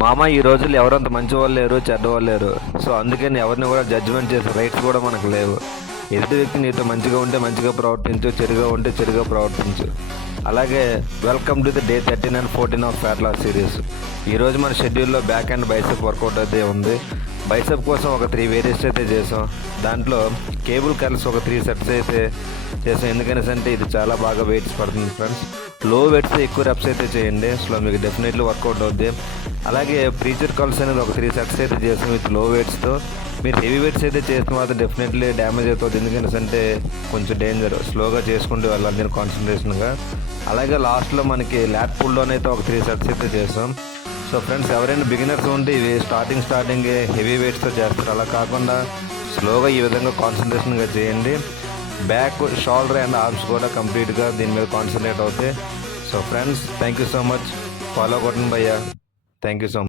మామ ఈ రోజుల్లో ఎవరంత మంచి వాళ్ళు లేరు, చెడ్డవాళ్ళు లేరు. సో అందుకని ఎవరిని కూడా జడ్జిమెంట్ చేసే రైట్స్ కూడా మనకు లేవు. ఎదుటి వ్యక్తి నీతో మంచిగా ఉంటే మంచిగా ప్రవర్తించు, చెడుగా ఉంటే చెడుగా ప్రవర్తించు. అలాగే welcome to the day 13 and 14 of fat loss series. ఈరోజు మన షెడ్యూల్లో బ్యాక్ అండ్ బైసెప్ వర్కౌట్ అయితే ఉంది. బైసెప్ కోసం ఒక 3 వేరియస్ అయితే చేసాం. దాంట్లో కేబుల్ కర్ల్స్ ఒక 3 సెట్స్ అయితే చేసాం. ఎందుకనేసి అంటే ఇది చాలా బాగా వెయిట్స్ పడుతుంది ఫ్రెండ్స్. లో వెయిట్స్ ఎక్కువ రెప్స్ అయితే చేయండి, సో మీకు డెఫినెట్లీ వర్కౌట్ అవుద్ది. అలాగే ప్రీచర్ కర్ల్స్ అనేది ఒక 3 సెట్స్ అయితే చేసాం విత్ లో వెయిట్స్తో. మీరు హెవీ వెయిట్స్ అయితే చేసిన మాత్రం డెఫినెట్లీ డ్యామేజ్ అవుతుంది. ఎందుకంటే అంటే కొంచెం డేంజర్, స్లోగా చేసుకుంటూ వెళ్ళాలి దీన్ని కాన్సన్ట్రేషన్గా. అలాగే లాస్ట్లో మనకి ల్యాట్ పుల్లోనైతే ఒక 3 సెట్స్ అయితే చేసాం. సో ఫ్రెండ్స్, ఎవరైనా బిగినర్స్ ఉంటే ఇవి స్టార్టింగ్ హెవీ వెయిట్స్తో చేస్తారు. అలా కాకుండా స్లోగా ఈ విధంగా కాన్సన్ట్రేషన్గా చేయండి. బ్యాక్, షోల్డర్ అండ్ ఆర్మ్స్ కూడా కంప్లీట్గా దీని మీద కాన్సన్ట్రేట్ అవుతాయి. So friends, thank you so much. Follow కొట్టండి భయ్యా. Thank you so much.